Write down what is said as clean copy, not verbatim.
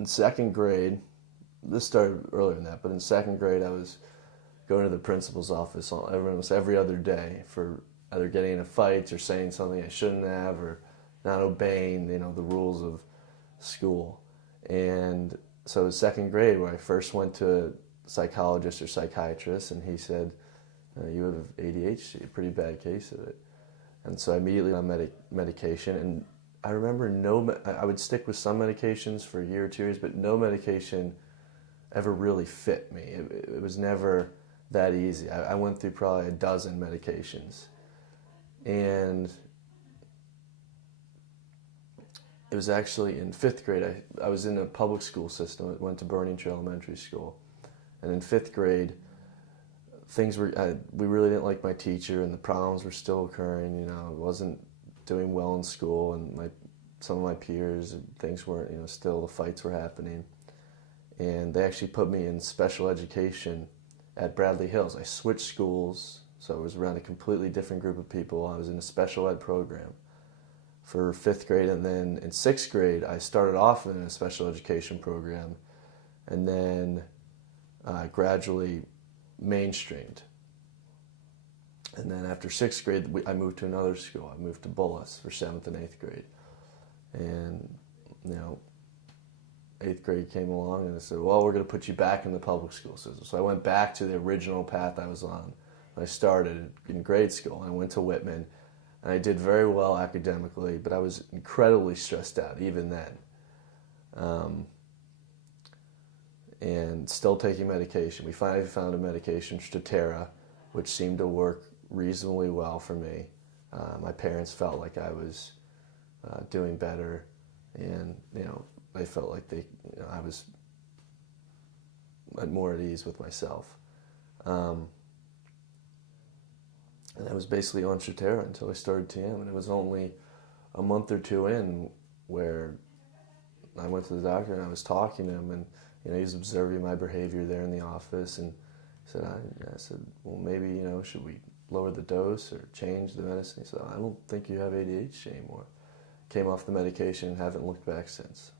in second grade, this started earlier than that, but in second grade I was going to the principal's office almost every other day for either getting into fights or saying something I shouldn't have or not obeying, the rules of school. And so it was second grade where I first went to a psychologist or psychiatrist, and he said, you have ADHD, a pretty bad case of it. And so I immediately went on medication, and I remember I would stick with some medications for a year or 2 years, but no medication ever really fit me. It was never that easy. I went through probably a dozen medications. And it was actually in fifth grade. I was in a public school system. I went to Burning Trail Elementary School. And in fifth grade, we really didn't like my teacher, and the problems were still occurring. I wasn't doing well in school, and some of my peers, things weren't, still the fights were happening. And they actually put me in special education at Bradley Hills. I switched schools, so I was around a completely different group of people. I was in a special ed program for fifth grade, and then in sixth grade, I started off in a special education program, and then gradually mainstreamed. And then after sixth grade, I moved to another school. I moved to Bullis for seventh and eighth grade. And, eighth grade came along and they said, well, we're going to put you back in the public school system. So I went back to the original path I was on. I started in grade school. I went to Whitman, and I did very well academically, but I was incredibly stressed out even then. And still taking medication. We finally found a medication, Strattera, which seemed to work reasonably well for me. My parents felt like I was doing better, and they felt like I was more at ease with myself. And I was basically on Strattera until I started TM, and it was only a month or two in where I went to the doctor and I was talking to him, and he was observing my behavior there in the office, and I said, well, maybe, should we lower the dose or change the medicine? He said, I don't think you have ADHD anymore. Came off the medication and haven't looked back since.